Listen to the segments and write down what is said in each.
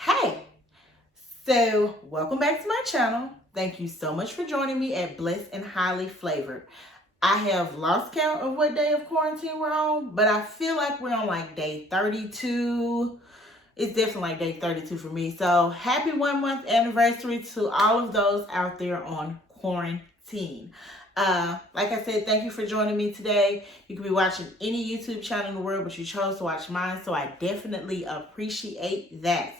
Hey, so welcome back to my channel. Thank you so much for joining me at Blessed and Highly Flavored. I have lost count of what day of quarantine we're on, but I feel like we're on like day 32. It's definitely like day 32 for me. So happy 1 month anniversary to all of those out there on quarantine. Like I said, thank you for joining me today. You could be watching any YouTube channel in the world, but you chose to watch mine, so I definitely appreciate that.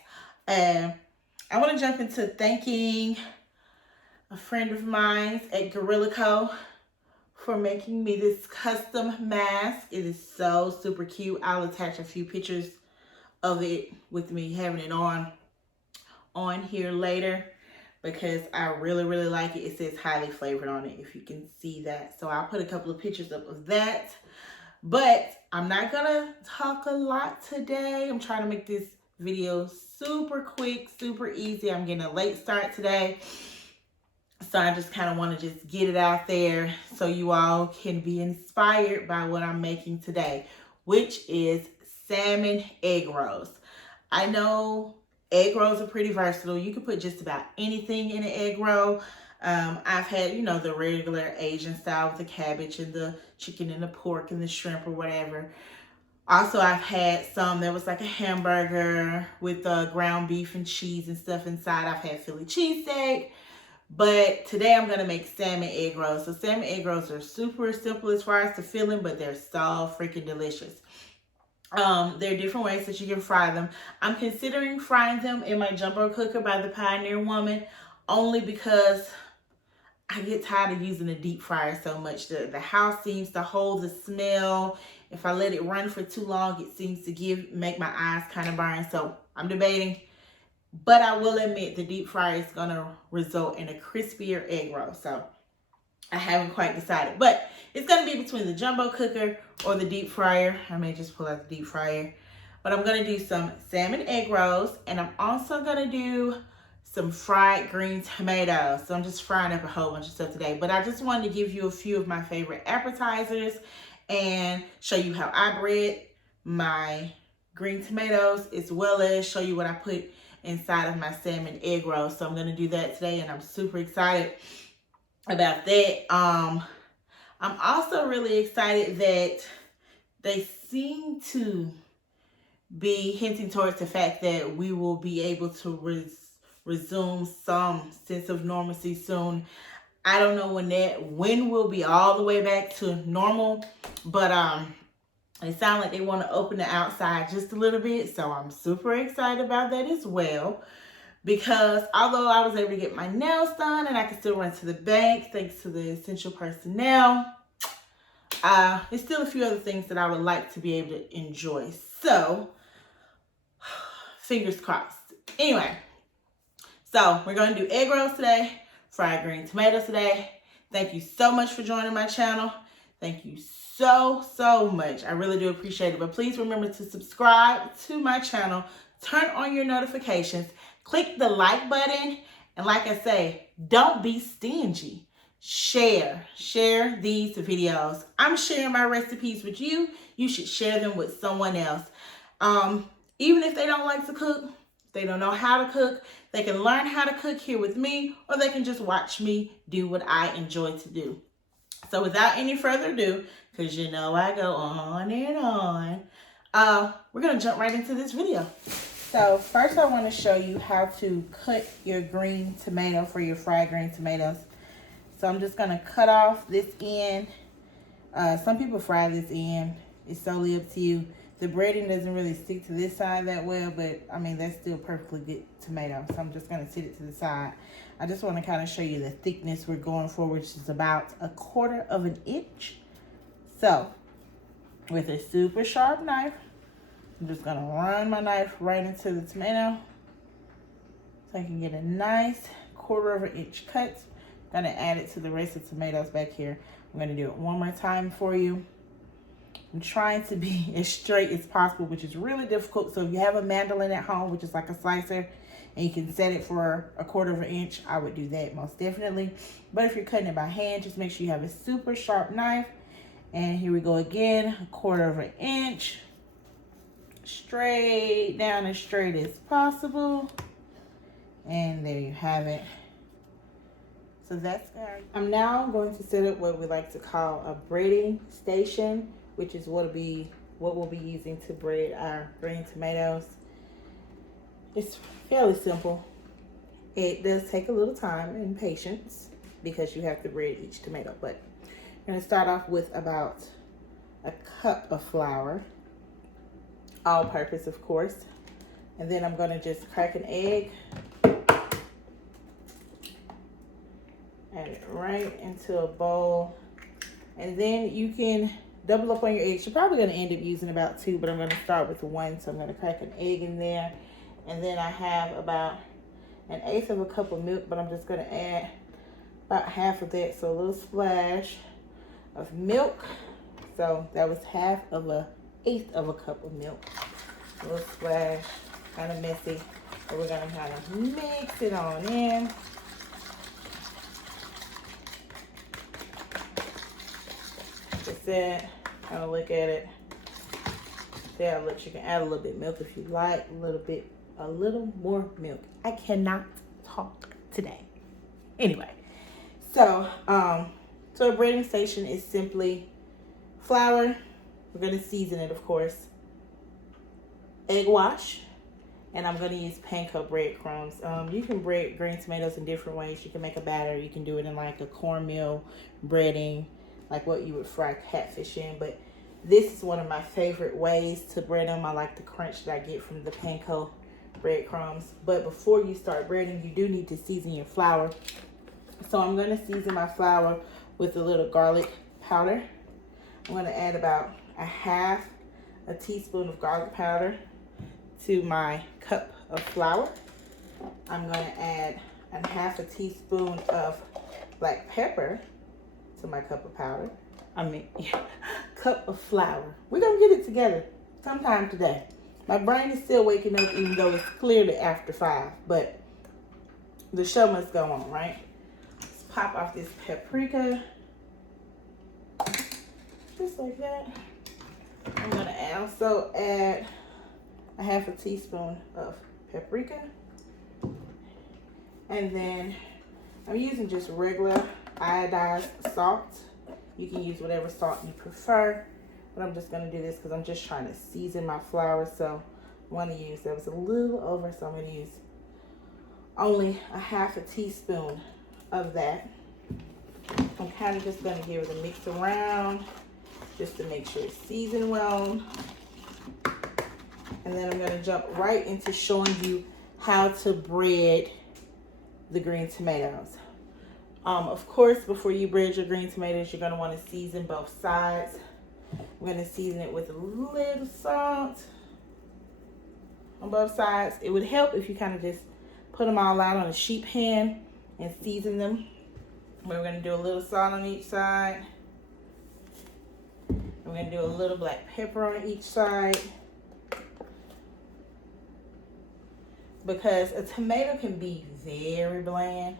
I want to jump into thanking a friend of mine at Gorilla Co. for making me this custom mask. It is so super cute. I'll attach a few pictures of it with me having it on here later because I really like it. It says highly flavored on it, if you can see that. So I'll put a couple of pictures up of that. But I'm not gonna talk a lot today. I'm trying to make this video super quick, super easy. I'm getting a late start today, so I just kind of want to just get it out there so you all can be inspired by what I'm making today, which is salmon egg rolls. I know egg rolls are pretty versatile. You can put just about anything in an egg roll. I've had, the regular Asian style with the cabbage and the chicken and the pork and the shrimp or whatever. Also, I've had some that was like a hamburger with ground beef and cheese and stuff inside. I've had Philly cheesesteak. But today I'm going to make salmon egg rolls. So salmon egg rolls are super simple as far as the filling, but they're so freaking delicious. There are different ways that you can fry them. I'm considering frying them in my jumbo cooker by the Pioneer Woman, only because I get tired of using a deep fryer so much. The house seems to hold the smell. If I let it run for too long, it seems to make my eyes kind of burn. So I'm debating. But I will admit the deep fryer is going to result in a crispier egg roll. So I haven't quite decided. But it's going to be between the jumbo cooker or the deep fryer. I may just pull out the deep fryer. But I'm going to do some salmon egg rolls. And I'm also going to do some fried green tomatoes. So I'm just frying up a whole bunch of stuff today. But I just wanted to give you a few of my favorite appetizers and show you how I bread my green tomatoes, as well as show you what I put inside of my salmon egg roll. So I'm going to do that today, and I'm super excited about that. I'm also really excited that they seem to be hinting towards the fact that we will be able to resume some sense of normalcy soon. I don't know when we'll be all the way back to normal, but it sounds like they want to open the outside just a little bit, so I'm super excited about that as well. Because although I was able to get my nails done and I can still run to the bank thanks to the essential personnel, there's still a few other things that I would like to be able to enjoy. So, fingers crossed. Anyway, so we're going to do egg rolls today, fried green tomatoes today. Thank you so much for joining my channel. Thank you so much. I really do appreciate it. But please remember to subscribe to my channel. Turn on your notifications. Click the like button. And like I say, don't be stingy. Share these videos. I'm sharing my recipes with you. You should share them with someone else. Even if they don't like to cook, they don't know how to cook, they can learn how to cook here with me, or they can just watch me do what I enjoy to do. So without any further ado, because I go on and on, we're going to jump right into this video. So first I want to show you how to cut your green tomato for your fried green tomatoes. So I'm just going to cut off this end. Some people fry this end. It's solely up to you. The breading doesn't really stick to this side that well, but I mean, that's still perfectly good tomato. So I'm just going to sit it to the side. I just want to kind of show you the thickness we're going for, which is about 1/4 of an inch. So with a super sharp knife, I'm just going to run my knife right into the tomato so I can get a nice 1/4 of an inch cut. I'm going to add it to the rest of the tomatoes back here. I'm going to do it one more time for you. I'm trying to be as straight as possible, which is really difficult. So if you have a mandolin at home, which is like a slicer, and you can set it for 1/4 of an inch, I would do that most definitely. But if you're cutting it by hand, just make sure you have a super sharp knife. And here we go again, 1/4 of an inch. straight down as straight as possible. And there you have it. So that's good. I'm now going to set up what we like to call a breading station, which is what we'll be using to bread our green tomatoes. It's fairly simple. It does take a little time and patience because you have to bread each tomato, but I'm going to start off with about a cup of flour, all purpose of course, and then I'm going to just crack an egg, add it right into a bowl, and then you can double up on your eggs. You're probably going to end up using about 2, but I'm going to start with 1, so I'm going to crack an egg in there, and then I have about 1/8 of a cup of milk, but I'm just going to add about half of that, so a little splash of milk. So that was 1/2 of 1/8 of a cup of milk. A little splash, kind of messy, but we're going to kind of mix it on in. Just that, kind of look at it. There, look, you can add a little bit of milk if you like, a little more milk. I cannot talk today. Anyway, so so a breading station is simply flour. We're going to season it, of course. Egg wash. And I'm going to use Panko breadcrumbs. You can bread green tomatoes in different ways. You can make a batter. You can do it in like a cornmeal breading, like what you would fry catfish in. But this is one of my favorite ways to bread them. I like the crunch that I get from the Panko breadcrumbs. But before you start breading, you do need to season your flour. So I'm going to season my flour with a little garlic powder. I'm going to add about 1/2 teaspoon of garlic powder to my cup of flour. I'm going to add 1/2 teaspoon of black pepper to my cup of powder. Cup of flour. We're going to get it together sometime today. My brain is still waking up even though it's clearly after 5, but the show must go on, right? Let's pop off this paprika. Just like that. I'm going to also add 1/2 teaspoon of paprika. And then I'm using just regular iodized salt. You can use whatever salt you prefer. But I'm just going to do this because I'm just trying to season my flour. So I want to use, that was a little over, so I'm going to use only 1/2 teaspoon of that. I'm kind of just going to give it a mix around just to make sure it's seasoned well. And then I'm going to jump right into showing you how to bread the green tomatoes. Of course, before you bread your green tomatoes, you're going to want to season both sides. I'm going to season it with a little salt on both sides. It would help if you kind of just put them all out on a sheet pan and season them. We're going to do a little salt on each side. I'm going to do a little black pepper on each side. Because a tomato can be very bland.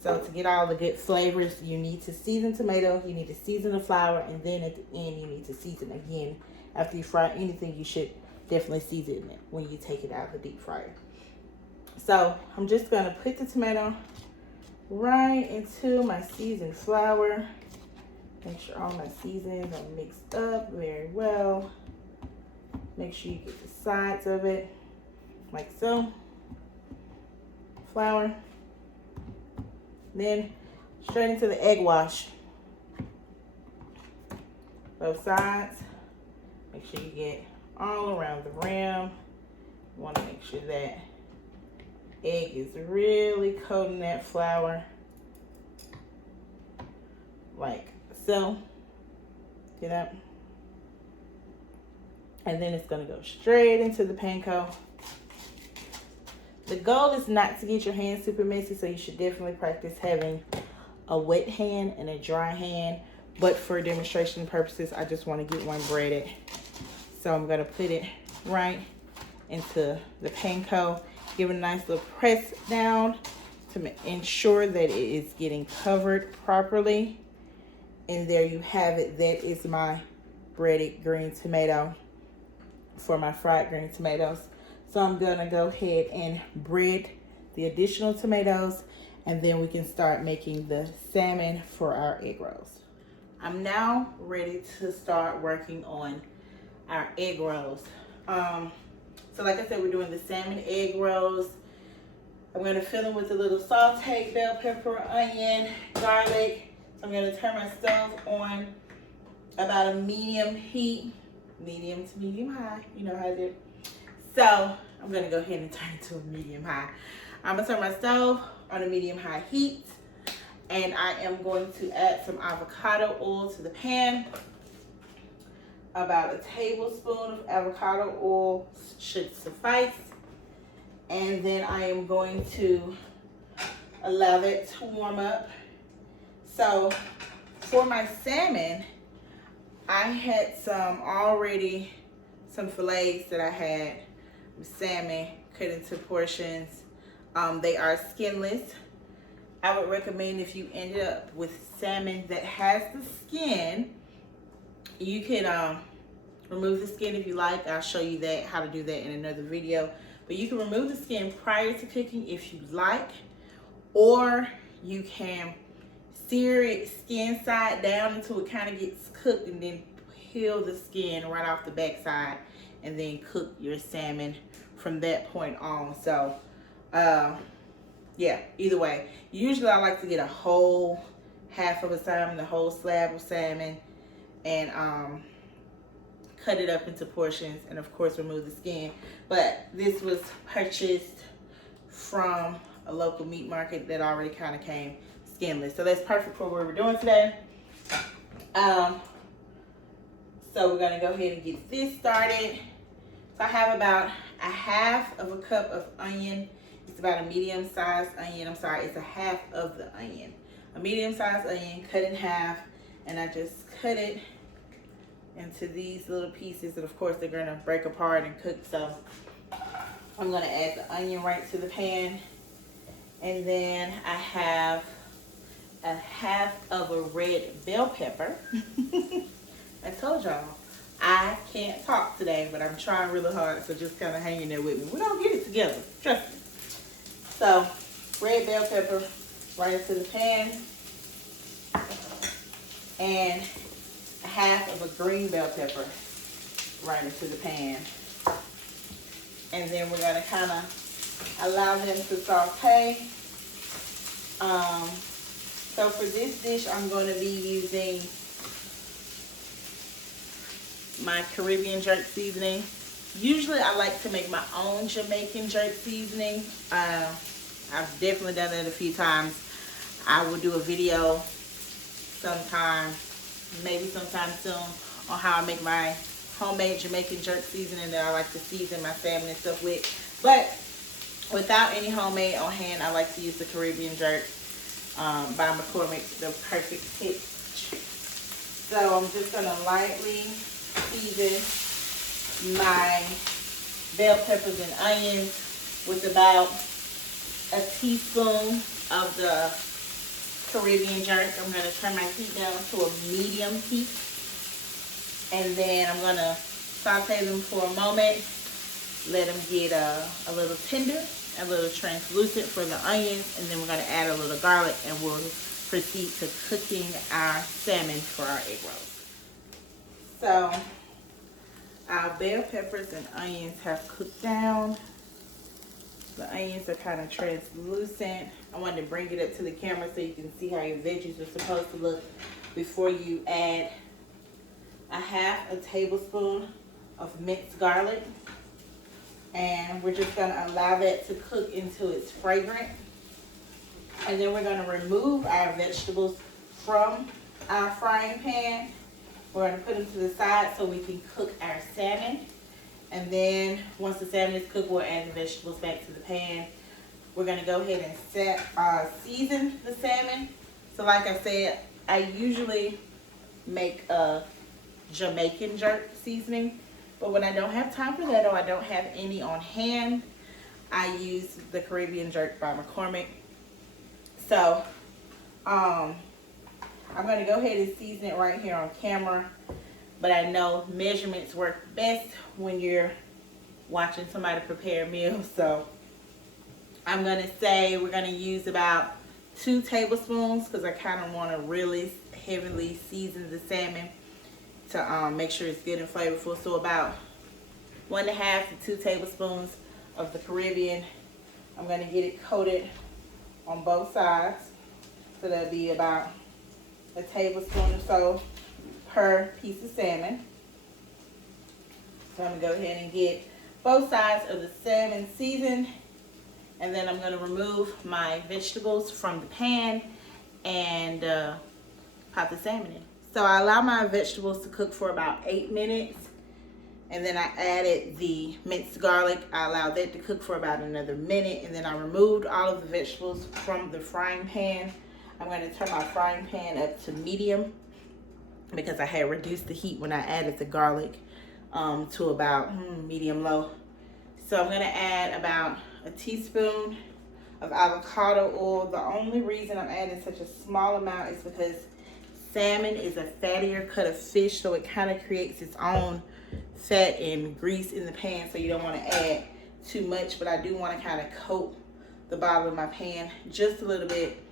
So to get all the good flavors, you need to season tomato, you need to season the flour, and then at the end you need to season again. After you fry anything, you should definitely season it when you take it out of the deep fryer. So I'm just going to put the tomato right into my seasoned flour. Make sure all my seasonings are mixed up very well. Make sure you get the sides of it like so. Flour. Then straight into the egg wash. Both sides. Make sure you get all around the rim. You want to make sure that egg is really coating that flour like so. Get up. And then it's going to go straight into the panko. The goal is not to get your hands super messy, so you should definitely practice having a wet hand and a dry hand. But for demonstration purposes, I just want to get one breaded. So I'm going to put it right into the panko. Give it a nice little press down to ensure that it is getting covered properly. And there you have it. That is my breaded green tomato for my fried green tomatoes. So I'm gonna go ahead and bread the additional tomatoes, and then we can start making the salmon for our egg rolls. I'm now ready to start working on our egg rolls. So like I said, we're doing the salmon egg rolls. I'm gonna fill them with a little sauteed bell pepper, onion, garlic. So I'm gonna turn my stove on about a medium heat, medium to medium high, you know how I do. So I'm gonna go ahead and turn it to a medium high. I'm gonna turn my stove on a medium high heat, and I am going to add some avocado oil to the pan. About a tablespoon of avocado oil should suffice. And then I am going to allow that to warm up. So for my salmon, I had some fillets that I had with salmon cut into portions. They are skinless. I would recommend, if you ended up with salmon that has the skin, you can remove the skin if you like. I'll show you that, how to do that in another video. But you can remove the skin prior to cooking if you like, or you can sear it skin side down until it kind of gets cooked, and then peel the skin right off the back side, and then cook your salmon from that point on. So yeah, either way. Usually I like to get a whole half of a salmon, the whole slab of salmon, and cut it up into portions, and of course remove the skin. But this was purchased from a local meat market that already kind of came skinless, so that's perfect for what we're doing today. So we're gonna go ahead and get this started. So I have about a half of a cup of onion. It's about a medium-sized onion. I'm sorry, it's a half of the onion. A medium-sized onion cut in half, and I just cut it into these little pieces, and of course they're gonna break apart and cook. So I'm gonna add the onion right to the pan, and then I have a half of a red bell pepper. I told y'all I can't talk today, but I'm trying really hard, so just kind of hang in there with me. We're gonna get it together, trust me. So red bell pepper right into the pan, and half of a green bell pepper right into the pan. And then we're gonna kind of allow them to saute. So for this dish, I'm going to be using my Caribbean jerk seasoning. Usually I like to make my own Jamaican jerk seasoning. I've definitely done that a few times. I will do a video sometime, maybe sometime soon, on how I make my homemade Jamaican jerk seasoning that I like to season my salmon and stuff with. But without any homemade on hand, I like to use the Caribbean jerk by McCormick, the perfect pitch. So I'm just gonna lightly season my bell peppers and onions with about a teaspoon of the Caribbean jerk. I'm gonna turn my heat down to a medium heat, and then I'm gonna saute them for a moment, let them get a little tender, a little translucent for the onions, and then we're gonna add a little garlic, and we'll proceed to cooking our salmon for our egg rolls. So our bell peppers and onions have cooked down. The onions are kind of translucent. I wanted to bring it up to the camera so you can see how your veggies are supposed to look before you add a half a tablespoon of minced garlic. And we're just gonna allow that to cook until it's fragrant. And then we're gonna remove our vegetables from our frying pan. We're gonna put them to the side so we can cook our salmon. And then once the salmon is cooked, we'll add the vegetables back to the pan. We're gonna go ahead and season the salmon. So like I said, I usually make a Jamaican jerk seasoning, but when I don't have time for that, or I don't have any on hand, I use the Caribbean jerk by McCormick. So I'm gonna go ahead and season it right here on camera. but I know measurements work best when you're watching somebody prepare a meal. So I'm gonna say we're gonna use about 2 tablespoons because I kind of want to really heavily season the salmon to make sure it's good and flavorful. So about 1.5 to 2 tablespoons of the Caribbean. I'm gonna get it coated on both sides. So that'll be about a tablespoon or so per piece of salmon. So I'm gonna go ahead and get both sides of the salmon seasoned, and then I'm gonna remove my vegetables from the pan and pop the salmon in. So I allow my vegetables to cook for about 8 minutes, and then I added the minced garlic. I allowed that to cook for about another minute, and then I removed all of the vegetables from the frying pan. I'm gonna turn my frying pan up to medium because I had reduced the heat when I added the garlic to about medium low. So I'm gonna add about a teaspoon of avocado oil. The only reason I'm adding such a small amount is because salmon is a fattier cut of fish, so it kind of creates its own fat and grease in the pan, so you don't want to add too much, but I do want to kind of coat the bottom of my pan just a little bit.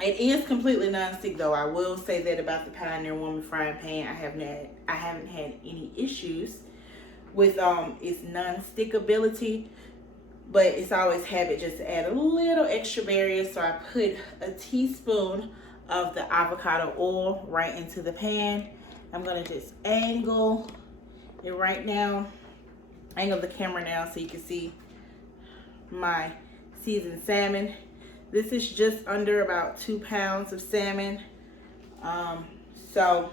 It is completely non-stick though. I will say that about the Pioneer Woman frying pan. I haven't had any issues with its non-stick ability, but it's always habit just to add a little extra barrier. So I put a teaspoon of the avocado oil right into the pan. I'm gonna just angle it right now, angle the camera now so you can see my seasoned salmon. This is just under about 2 pounds of salmon. So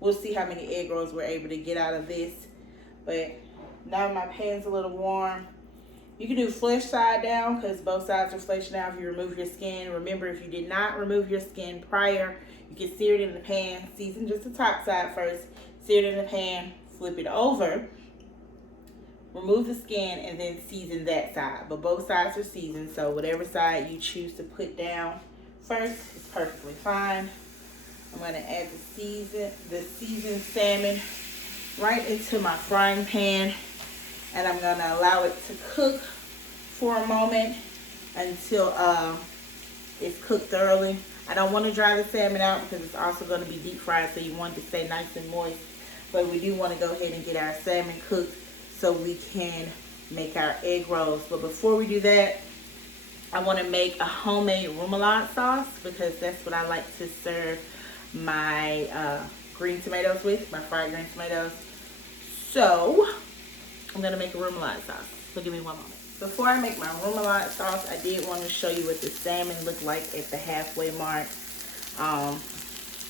we'll see how many egg rolls we're able to get out of this. But now my pan's a little warm. You can do flesh side down because both sides are fleshed now if you remove your skin. Remember, if you did not remove your skin prior, you can sear it in the pan. Season just the top side first. Sear it in the pan, flip it over, remove the skin, and then season that side. But both sides are seasoned, so whatever side you choose to put down first is perfectly fine. I'm going to add the seasoned salmon right into my frying pan, and I'm going to allow it to cook for a moment until it's cooked thoroughly. I don't want to dry the salmon out because it's also going to be deep fried, so you want it to stay nice and moist. But we do want to go ahead and get our salmon cooked so we can make our egg rolls. But before we do that, I want to make a homemade remoulade sauce because that's what I like to serve my green tomatoes with, my fried green tomatoes. So I'm going to make a remoulade sauce. So give me 1 moment. Before I make my remoulade sauce, I did want to show you what the salmon looked like at the halfway mark.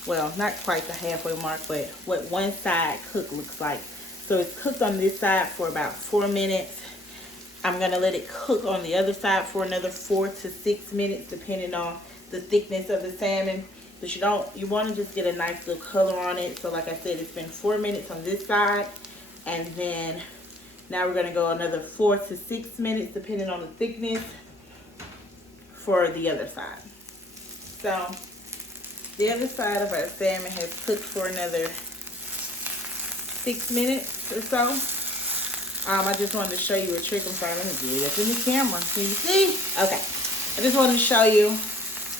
Well, not quite the halfway mark, but what one side cook looks like. So it's cooked on this side for about 4 minutes. I'm gonna let it cook on the other side for another 4 to 6 minutes, depending on the thickness of the salmon. But you want to just get a nice little color on it. So like I said, it's been 4 minutes on this side, and then now we're gonna go another 4 to 6 minutes, depending on the thickness, for the other side. So the other side of our salmon has cooked for another 6 minutes or so. I just wanted to show you a trick. I'm sorry, let me get it up in the camera. Can you see? Okay. I just wanted to show you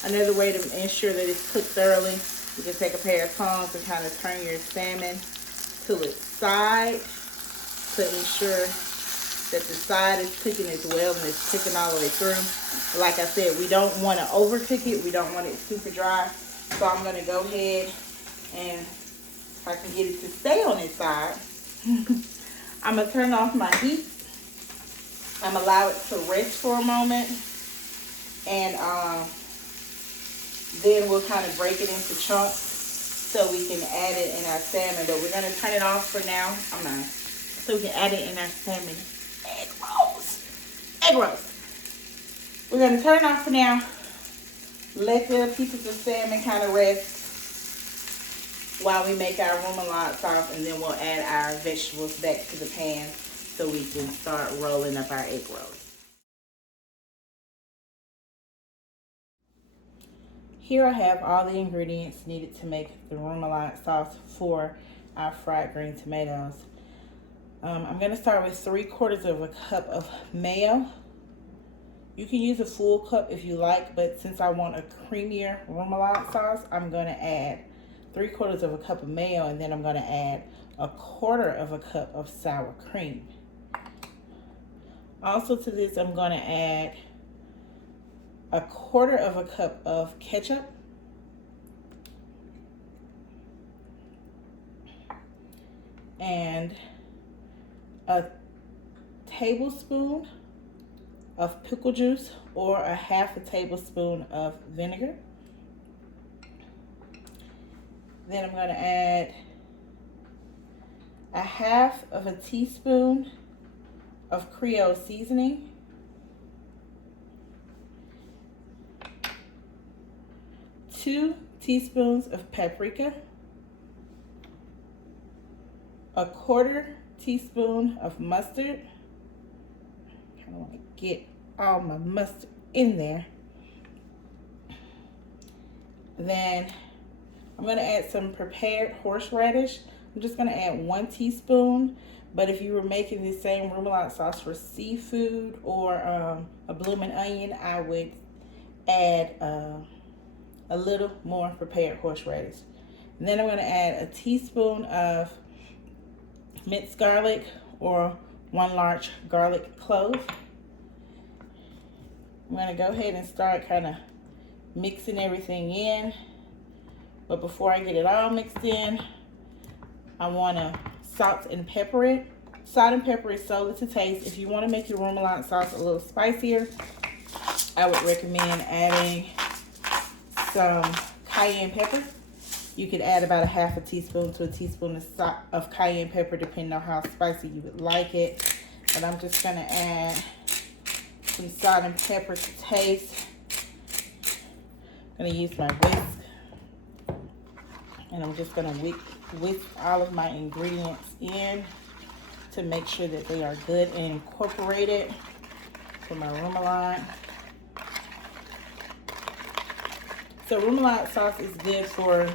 another way to ensure that it's cooked thoroughly. You can take a pair of tongs and kind of turn your salmon to its side to ensure that the side is cooking as well and it's cooking all the way through. Like I said, we don't want to overcook it. We don't want it super dry. So I'm going to go ahead and, if I can get it to stay on its side, I'm going to turn off my heat. I'm going to allow it to rest for a moment. And then we'll kind of break it into chunks so we can add it in our salmon. But we're going to turn it off for now. So we can add it in our salmon egg rolls. Egg rolls. We're going to turn it off for now. Let the pieces of salmon kind of rest while we make our remoulade sauce, and then we'll add our vegetables back to the pan so we can start rolling up our egg rolls. Here I have all the ingredients needed to make the remoulade sauce for our fried green tomatoes. I'm going to start with 3/4 of a cup of mayo. You can use a full cup if you like, but since I want a creamier remoulade sauce, I'm going to add 3/4 of a cup of mayo, and then I'm going to add 1/4 of a cup of sour cream. Also to this, I'm going to add 1/4 of a cup of ketchup, and a tablespoon of pickle juice, or a 1/2 tablespoon of vinegar. Then I'm going to add 1/2 teaspoon of Creole seasoning, 2 teaspoons of paprika, 1/4 teaspoon of mustard. I kind of want to get all my mustard in there. Then I'm going to add some prepared horseradish. I'm just going to add 1 teaspoon. But if you were making the same remoulade sauce for seafood or a blooming onion, I would add a little more prepared horseradish. And then I'm going to add a teaspoon of minced garlic, or 1 large garlic clove. I'm going to go ahead and start kind of mixing everything in. But before I get it all mixed in, I want to salt and pepper it. Salt and pepper is solely to taste. If you want to make your remoulade sauce a little spicier, I would recommend adding some cayenne pepper. You could add about 1/2 teaspoon to a teaspoon of cayenne pepper, depending on how spicy you would like it. But I'm just going to add some salt and pepper to taste. I'm going to use my whisk, and I'm just going to whisk all of my ingredients in to make sure that they are good and incorporated for my remoulade. So remoulade sauce is good for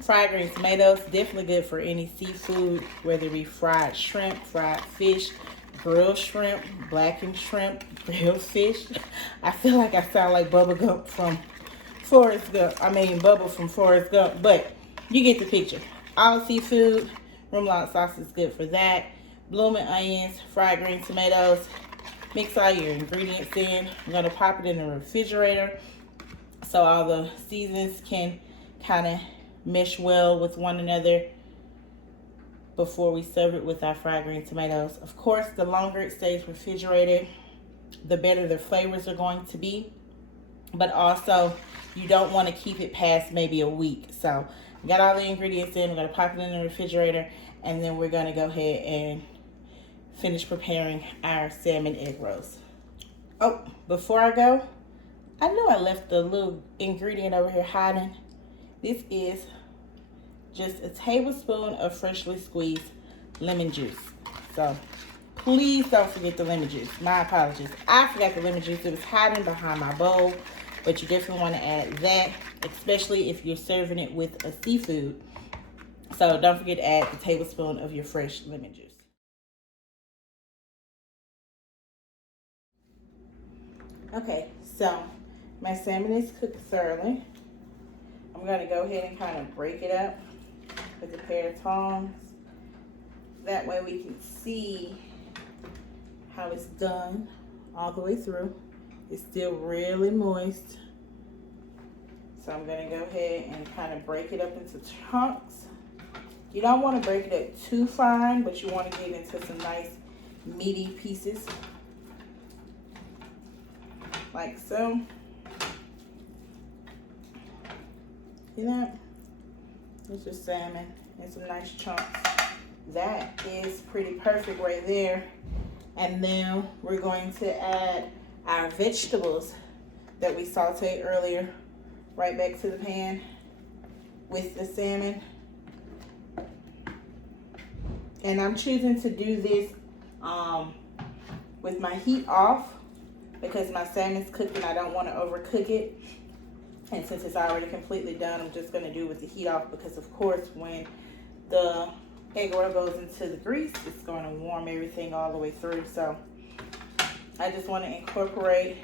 fried green tomatoes, definitely good for any seafood, whether it be fried shrimp, fried fish, grilled shrimp, blackened shrimp, grilled fish. I feel like I sound like Bubba Gump from Forrest Gump. I mean Bubba from Forrest Gump, but you get the picture. All seafood, remoulade sauce is good for that. Blooming onions, fried green tomatoes. Mix all your ingredients in. I'm going to pop it in the refrigerator so all the seasons can kind of mesh well with one another before we serve it with our fried green tomatoes. Of course, the longer it stays refrigerated, the better the flavors are going to be. But also, you don't want to keep it past maybe a week. So, got all the ingredients in. We're going to pop it in the refrigerator, and then we're going to go ahead and finish preparing our salmon egg rolls. Oh, before I go, I know I left the little ingredient over here hiding. This is just a tablespoon of freshly squeezed lemon juice. So please don't forget the lemon juice. My apologies. I forgot the lemon juice. It was hiding behind my bowl, but you definitely want to add that, especially if you're serving it with a seafood. So don't forget to add the tablespoon of your fresh lemon juice. Okay, so my salmon is cooked thoroughly. I'm going to go ahead and kind of break it up with a pair of tongs. That way we can see how it's done all the way through. It's still really moist. So I'm going to go ahead and kind of break it up into chunks. You don't want to break it up too fine, but you want to get into some nice meaty pieces. Like so. See that? It's just salmon and some nice chunks. That is pretty perfect right there. And then we're going to add our vegetables that we sauteed earlier right back to the pan with the salmon. And I'm choosing to do this with my heat off because my salmon's cooked and I don't want to overcook it. And since it's already completely done, I'm just going to do it with the heat off because, of course, when the egg roll goes into the grease, it's going to warm everything all the way through. So I just want to incorporate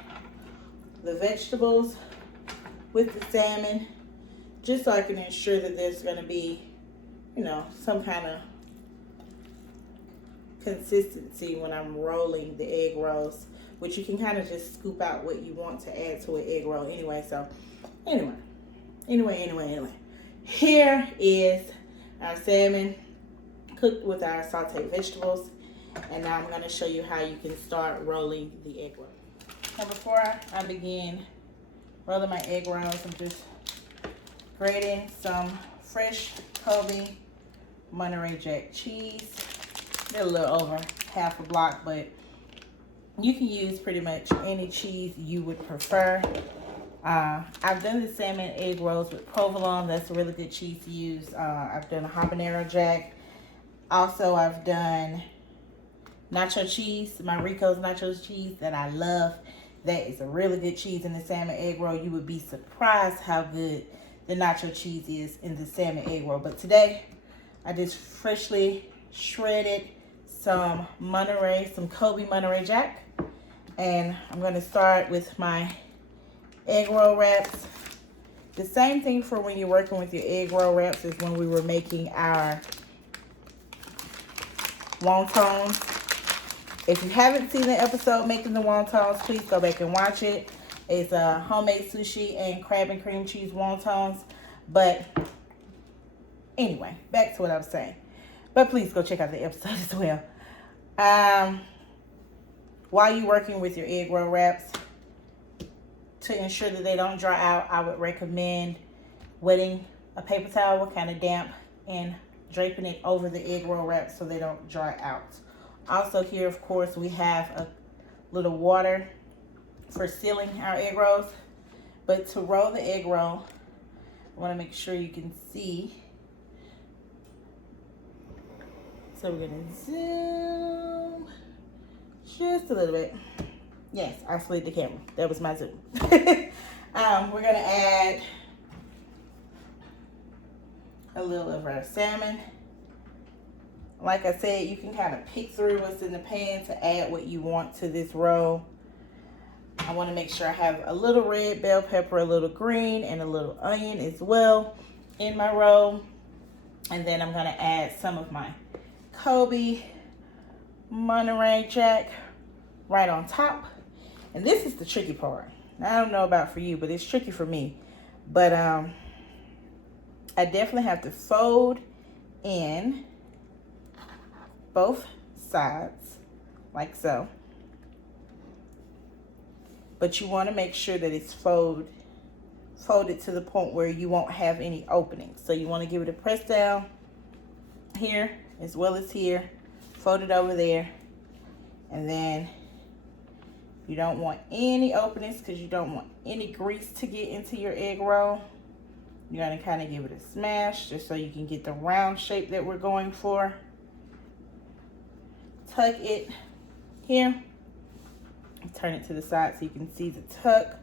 the vegetables with the salmon, just so I can ensure that there's going to be, you know, some kind of consistency when I'm rolling the egg rolls, which you can kind of just scoop out what you want to add to an egg roll anyway. So anyway, here is our salmon cooked with our sauteed vegetables, and now I'm going to show you how you can start rolling the egg roll. Now before I begin rolling my egg rolls, I'm just grating some fresh Kobe Monterey Jack cheese. They're a little over half a block, but you can use pretty much any cheese you would prefer. I've done the salmon egg rolls with provolone. That's a really good cheese to use. I've done a habanero jack. Also, I've done nacho cheese, my Rico's nacho cheese that I love. That is a really good cheese in the salmon egg roll. You would be surprised how good the nacho cheese is in the salmon egg roll. But today, I just freshly shredded some Kobe Monterey Jack. And I'm going to start with my egg roll wraps. The same thing for when you're working with your egg roll wraps as when we were making our wontons. If you haven't seen the episode making the wontons, please go back and watch it. It's a homemade sushi and crab and cream cheese wontons. But anyway, back to what I was saying. But please go check out the episode as well. While you're working with your egg roll wraps, to ensure that they don't dry out, I would recommend wetting a paper towel kind of damp and draping it over the egg roll wraps so they don't dry out. Also here, of course, we have a little water for sealing our egg rolls. But to roll the egg roll, I want to make sure you can see. So we're going to zoom just a little bit. Yes, I slid the camera. That was my zoom. We're going to add a little of our salmon. Like I said, you can kind of pick through what's in the pan to add what you want to this roll. I want to make sure I have a little red bell pepper, a little green, and a little onion as well in my roll. And then I'm going to add some of my Kobe Monterey Jack right on top. And this is the tricky part. I don't know about for you, but it's tricky for me. But I definitely have to fold in both sides like so. But you want to make sure that it's folded to the point where you won't have any openings. So you want to give it a press down here as well as here. Fold it over there. And then you don't want any openings because you don't want any grease to get into your egg roll. You're going to kind of give it a smash just so you can get the round shape that we're going for. Tuck it here. Turn it to the side so you can see the tuck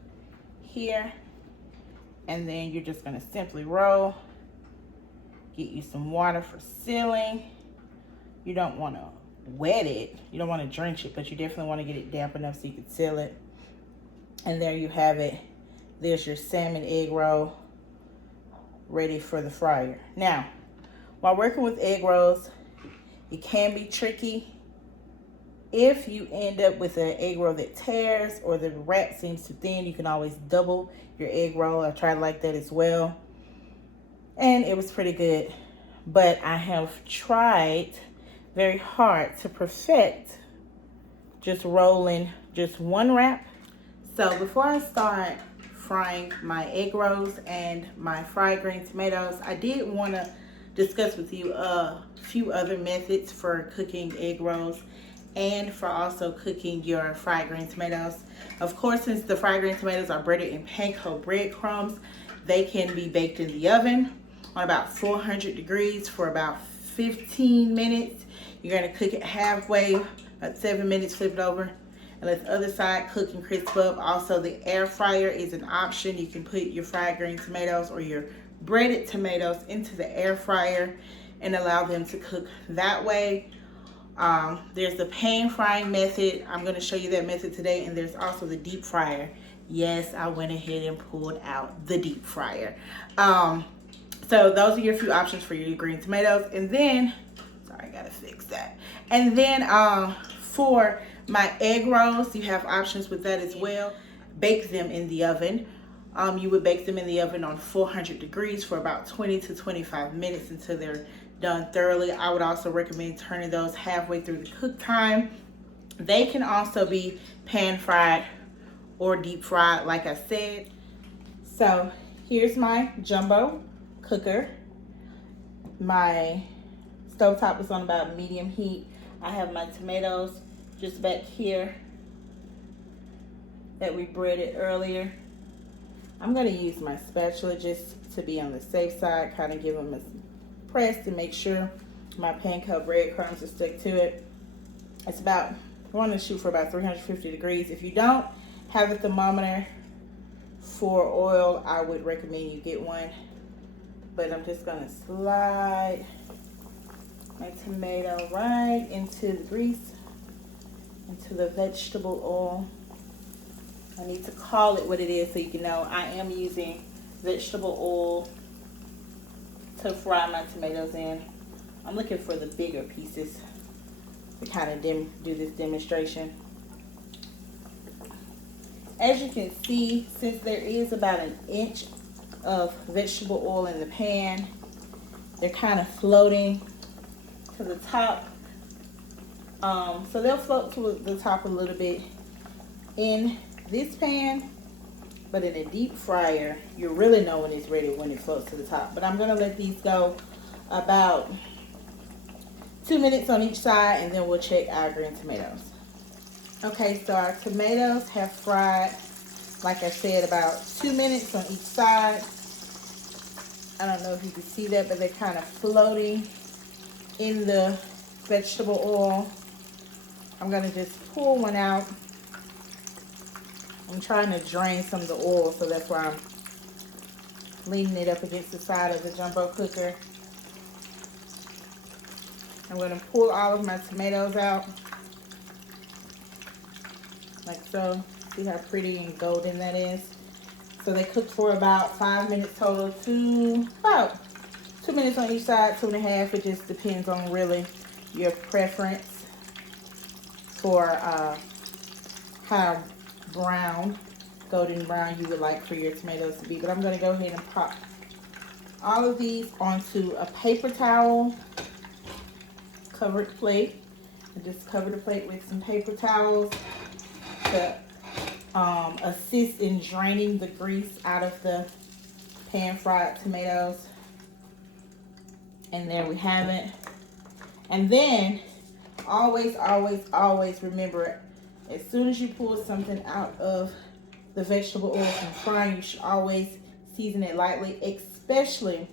here. And then you're just going to simply roll. Get you some water for sealing. You don't want to wet it. You don't want to drench it, but you definitely want to get it damp enough so you can seal it. And there you have it. There's your salmon egg roll ready for the fryer. Now, while working with egg rolls, it can be tricky. If you end up with an egg roll that tears or the wrap seems too thin, you can always double your egg roll. I tried like that as well, and it was pretty good. But I have tried very hard to perfect just rolling just one wrap. So before I start frying my egg rolls and my fried green tomatoes, I did want to discuss with you a few other methods for cooking egg rolls and for also cooking your fried green tomatoes. Of course, since the fried green tomatoes are breaded in panko breadcrumbs, they can be baked in the oven on about 400 degrees for about 15 minutes. You're going to cook it halfway, about 7 minutes, flip it over, and let the other side cook and crisp up. Also, the air fryer is an option. You can put your fried green tomatoes or your breaded tomatoes into the air fryer and allow them to cook that way. There's the pan frying method. I'm going to show you that method today. And there's also the deep fryer. Yes, I went ahead and pulled out the deep fryer. So those are your few options for your green tomatoes. And then, sorry, I gotta fix that. And then for my egg rolls, you have options with that as well. Bake them in the oven. You would bake them in the oven on 400 degrees for about 20 to 25 minutes until they're done thoroughly. I would also recommend turning those halfway through the cook time. They can also be pan fried or deep fried, like I said. So here's my jumbo cooker. My stovetop is on about medium heat. I have my tomatoes just back here that we breaded earlier. I'm going to use my spatula just to be on the safe side, kind of give them a press to make sure my panko breadcrumbs are stuck to it. It's about, I want to shoot for about 350 degrees. If you don't have a thermometer for oil, I would recommend you get one. But I'm just going to slide my tomato right into the grease, into the vegetable oil. I need to call it what it is so you can know. I am using vegetable oil to fry my tomatoes in. I'm looking for the bigger pieces to kind of do this demonstration. As you can see, since there is about an inch of vegetable oil in the pan, they're kind of floating to the top. So they'll float to the top a little bit in this pan, but in a deep fryer, you really know when it's ready when it floats to the top. But I'm gonna let these go about 2 minutes on each side, and then we'll check our green tomatoes. Okay, so our tomatoes have fried, like I said, about 2 minutes on each side. I don't know if you can see that, but they're kind of floating in the vegetable oil. I'm gonna just pull one out. I'm trying to drain some of the oil, so that's why I'm leaning it up against the side of the jumbo cooker. I'm going to pull all of my tomatoes out, like so. See how pretty and golden that is? So they cook for about 5 minutes total, to about 2 minutes on each side, 2.5. It just depends on really your preference for how brown, golden brown you would like for your tomatoes to be. But I'm going to go ahead and pop all of these onto a paper towel covered plate. And just cover the plate with some paper towels to assist in draining the grease out of the pan fried tomatoes. And there we have it. And then always remember, as soon as you pull something out of the vegetable oil from frying, you should always season it lightly, especially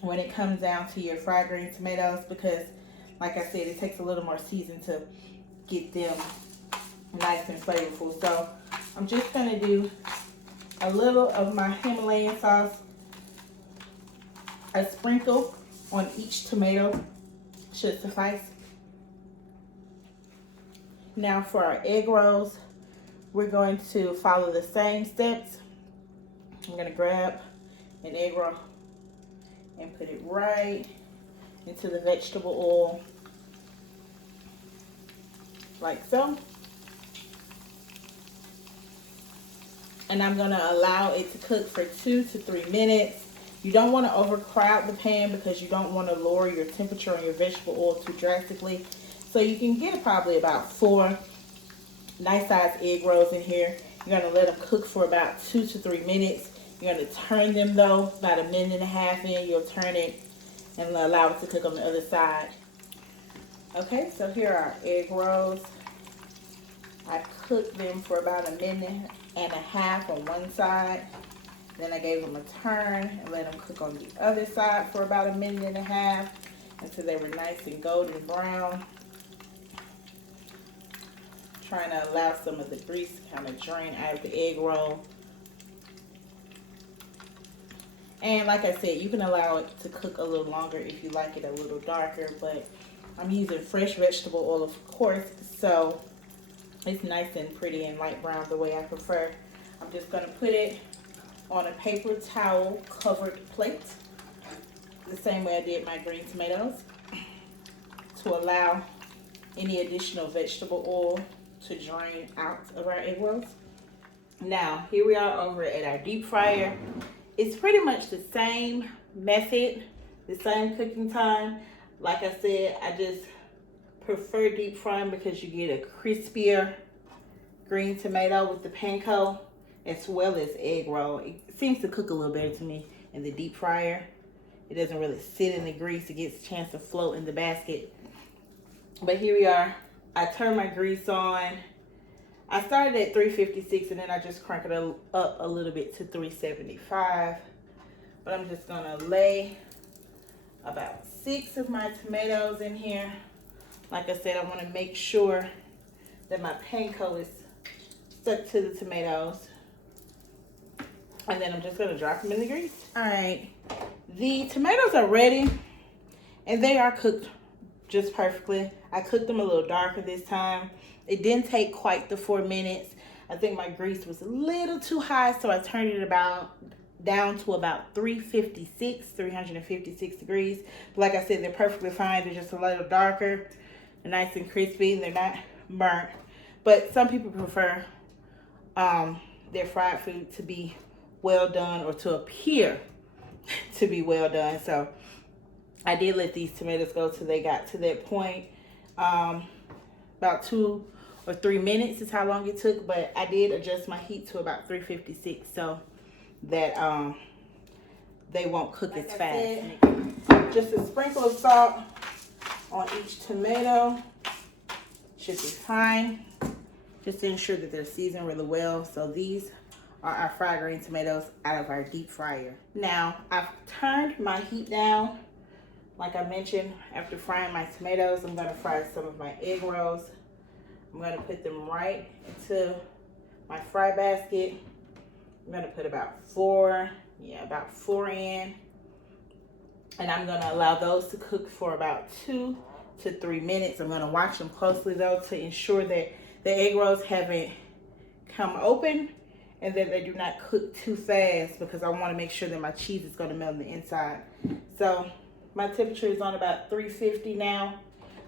when it comes down to your fried green tomatoes, because like I said, it takes a little more season to get them nice and flavorful. So I'm just going to do a little of my Himalayan sauce, a sprinkle on each tomato should suffice. Now for our egg rolls, we're going to follow the same steps. I'm going to grab an egg roll and put it right into the vegetable oil, like so. And I'm going to allow it to cook for 2 to 3 minutes. You don't want to overcrowd the pan because you don't want to lower your temperature on your vegetable oil too drastically. So you can get probably about 4 nice sized egg rolls in here. You're going to let them cook for about 2 to 3 minutes. You're going to turn them though, about 1.5 minutes in. You'll turn it and allow it to cook on the other side. Okay, so here are our egg rolls. I cooked them for about 1.5 minutes on one side. Then I gave them a turn and let them cook on the other side for about 1.5 minutes until they were nice and golden brown. Trying to allow some of the grease to kind of drain out of the egg roll. And like I said, you can allow it to cook a little longer if you like it a little darker, but I'm using fresh vegetable oil, of course, so it's nice and pretty and light brown the way I prefer. I'm just gonna put it on a paper towel covered plate, the same way I did my green tomatoes, to allow any additional vegetable oil to drain out of our egg rolls. Now, here we are over at our deep fryer. It's pretty much the same method, the same cooking time. Like I said, I just prefer deep frying because you get a crispier green tomato with the panko as well as egg roll. It seems to cook a little better to me in the deep fryer. It doesn't really sit in the grease. It gets a chance to float in the basket. But here we are. I turned my grease on. I started at 356 and then I just cranked it up a little bit to 375. But I'm just gonna lay about 6 of my tomatoes in here. Like I said, I wanna make sure that my panko is stuck to the tomatoes. And then I'm just gonna drop them in the grease. All right, the tomatoes are ready and they are cooked just perfectly. I cooked them a little darker this time. It didn't take quite the 4 minutes. I think my grease was a little too high, so I turned it down to about 356 degrees. But like I said, they're perfectly fine. They're just a little darker, they're nice and crispy, and they're not burnt. But some people prefer their fried food to be well done or to appear to be well done. So I did let these tomatoes go till they got to that point. About 2 or 3 minutes is how long it took, but I did adjust my heat to about 356 so that they won't cook as fast. Just a sprinkle of salt on each tomato should be fine, just to ensure that they're seasoned really well. So these are our fried green tomatoes out of our deep fryer. Now I've turned my heat down. Like I mentioned, after frying my tomatoes, I'm gonna fry some of my egg rolls. I'm gonna put them right into my fry basket. I'm gonna put about 4 in. And I'm gonna allow those to cook for about 2 to 3 minutes. I'm gonna watch them closely though to ensure that the egg rolls haven't come open and that they do not cook too fast, because I wanna make sure that my cheese is gonna melt on the inside. So my temperature is on about 350 now.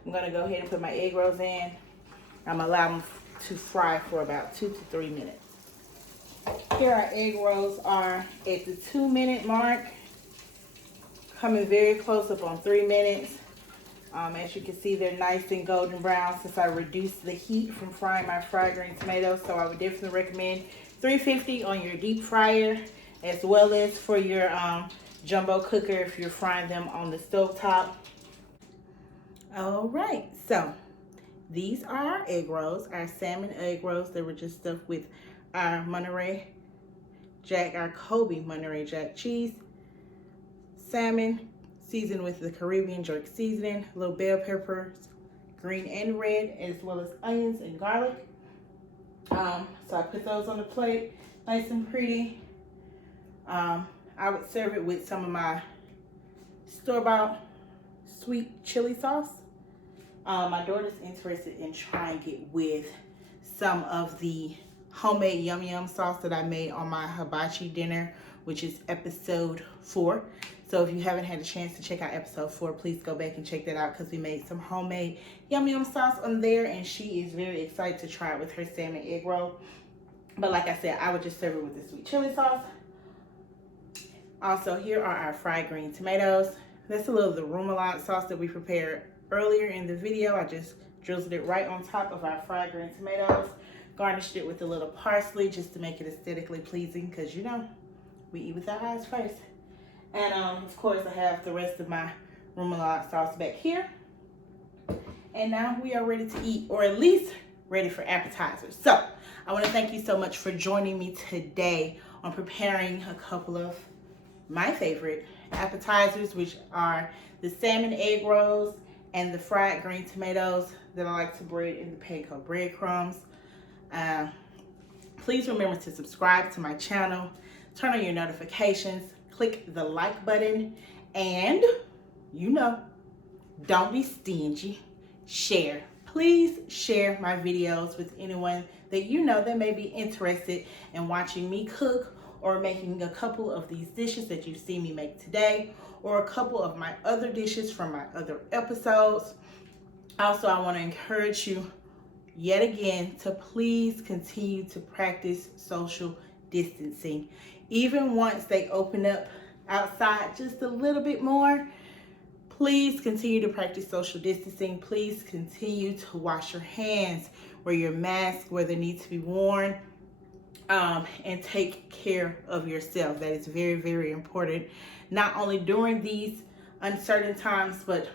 I'm gonna go ahead and put my egg rolls in. I'm gonna allow them to fry for about 2 to 3 minutes. Here our egg rolls are at the 2-minute mark, coming very close up on 3 minutes. As you can see, they're nice and golden brown since I reduced the heat from frying my fried green tomatoes. So I would definitely recommend 350 on your deep fryer, as well as for your jumbo cooker if you're frying them on the stove top. All right, so these are our egg rolls, our salmon egg rolls. They were just stuffed with our Monterey Jack, our Kobe Monterey Jack cheese, salmon seasoned with the Caribbean Jerk seasoning, little bell peppers, green and red, as well as onions and garlic. So I put those on the plate, nice and pretty. I would serve it with some of my store-bought sweet chili sauce. My daughter's interested in trying it with some of the homemade yum yum sauce that I made on my hibachi dinner, which is episode 4. So if you haven't had a chance to check out episode 4, please go back and check that out, because we made some homemade yum yum sauce on there, and she is very excited to try it with her salmon egg roll. But like I said, I would just serve it with the sweet chili sauce. Also, here are our fried green tomatoes. That's a little of the Remoulade sauce that we prepared earlier in the video. I just drizzled it right on top of our fried green tomatoes. Garnished it with a little parsley just to make it aesthetically pleasing, because you know, we eat with our eyes first. And of course, I have the rest of my Remoulade sauce back here. And now we are ready to eat, or at least ready for appetizers. So I want to thank you so much for joining me today on preparing a couple of my favorite appetizers, which are the salmon egg rolls and the fried green tomatoes that I like to bread in the panko breadcrumbs. Please remember to subscribe to my channel, turn on your notifications, click the like button, and you know, don't be stingy. Share. Please share my videos with anyone that you know that may be interested in watching me cook or making a couple of these dishes that you see me make today, or a couple of my other dishes from my other episodes. Also, I want to encourage you yet again to please continue to practice social distancing. Even once they open up outside just a little bit more, please continue to practice social distancing. Please continue to wash your hands, wear your mask where they need to be worn, and take care of yourself. That is very, very important, not only during these uncertain times, but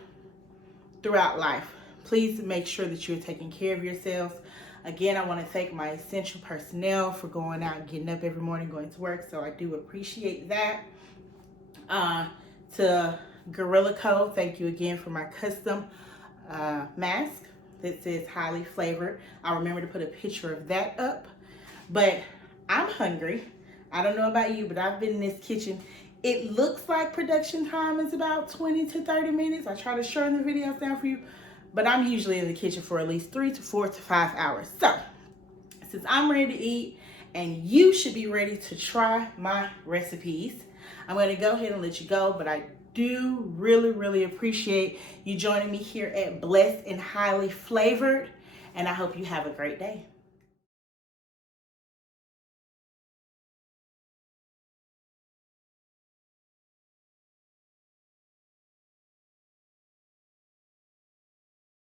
throughout life. Please make sure that you're taking care of yourselves. Again, I want to thank my essential personnel for going out and getting up every morning, going to work. So I do appreciate that. To Gorilla Co, thank you again for my custom mask that says highly flavored. I'll remember to put a picture of that up. But I'm hungry. I don't know about you, but I've been in this kitchen. It looks like production time is about 20 to 30 minutes. I try to shorten the videos down for you, but I'm usually in the kitchen for at least 3 to 4 to 5 hours. So, since I'm ready to eat and you should be ready to try my recipes, I'm going to go ahead and let you go, but I do really, really appreciate you joining me here at Blessed and Highly Flavored, and I hope you have a great day.